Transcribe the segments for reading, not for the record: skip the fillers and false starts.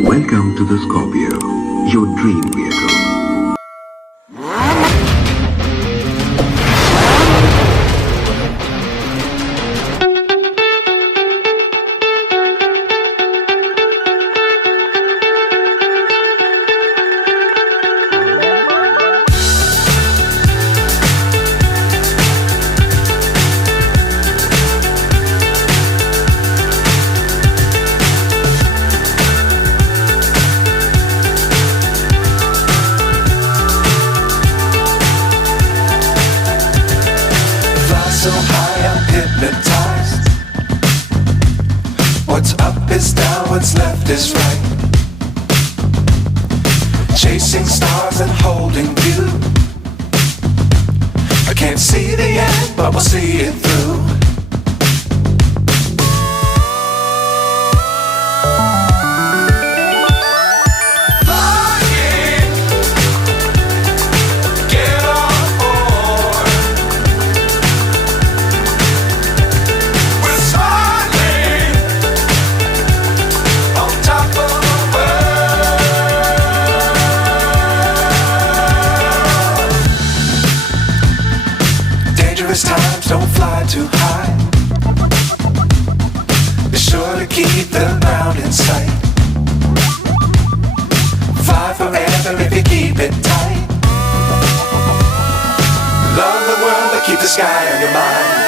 Welcome to the Scorpio, your dream vehicle. So high I'm hypnotized. What's up is down, what's left is right. Chasing stars and holding you. I can't see the end, but we'll see it through. Times don't fly too high. Be sure to keep the ground in sight. Fly forever if you keep it tight. Love the world but keep the sky on your mind.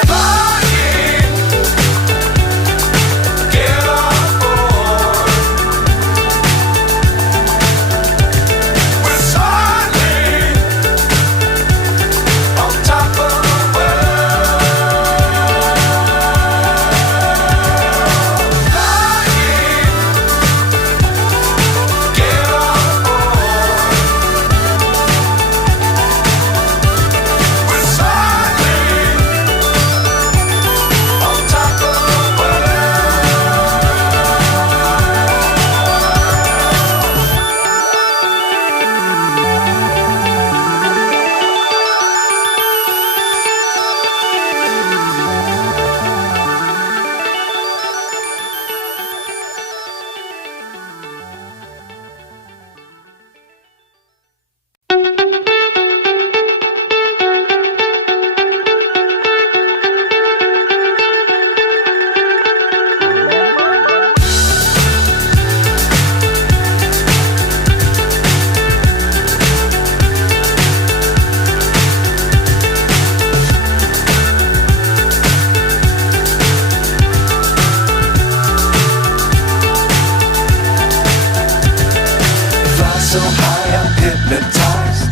So high I'm hypnotized.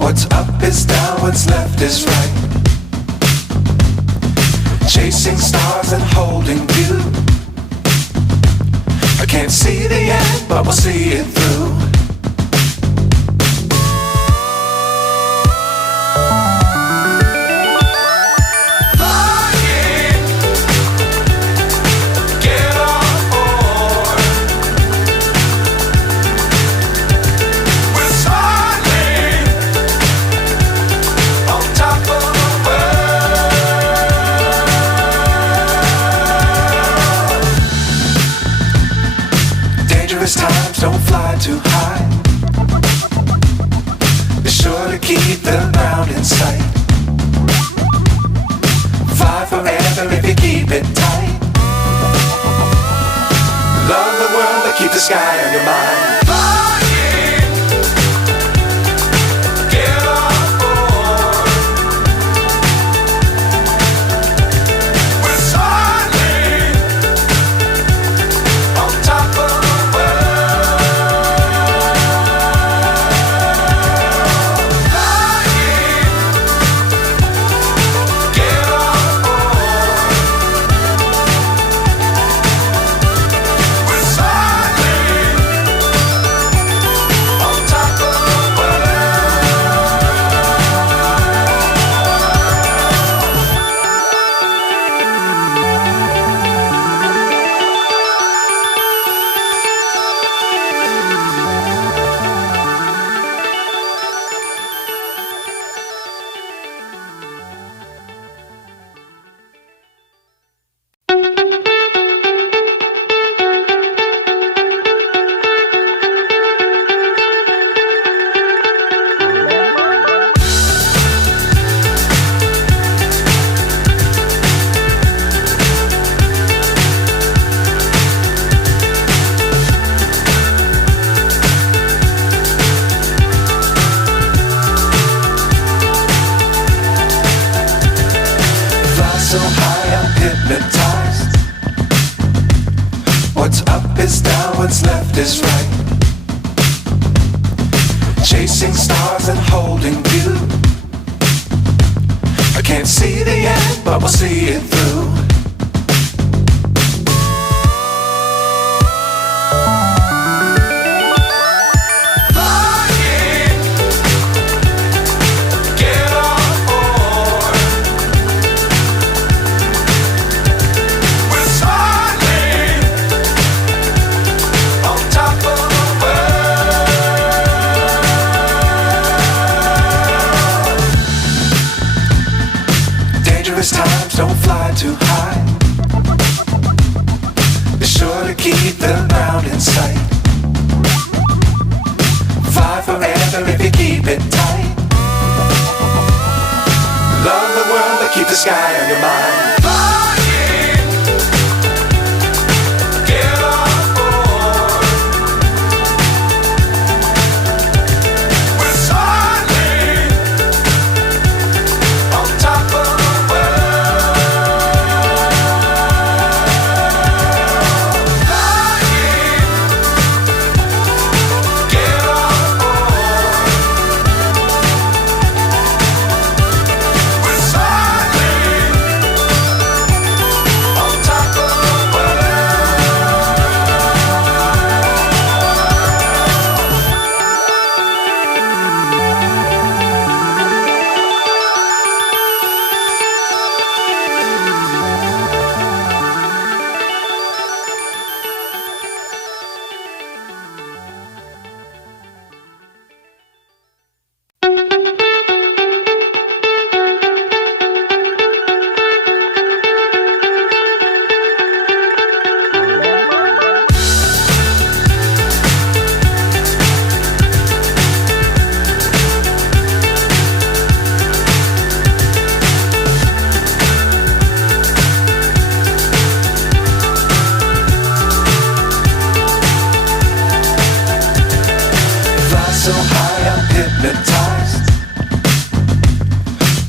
What's up is down, what's left is right. Chasing stars and holding you. I can't see the end, but we'll see it through. Times don't fly too high. Be sure to keep the ground in sight. Fly forever if you keep it tight. Love the world but keep the sky on your mind. is down, what's left is right. Chasing stars and holding you. I can't see the end, but we'll see it through. Times don't fly too high. Be sure to keep the ground in sight. Fly forever if you keep it tight. Love the world but keep the sky on your mind.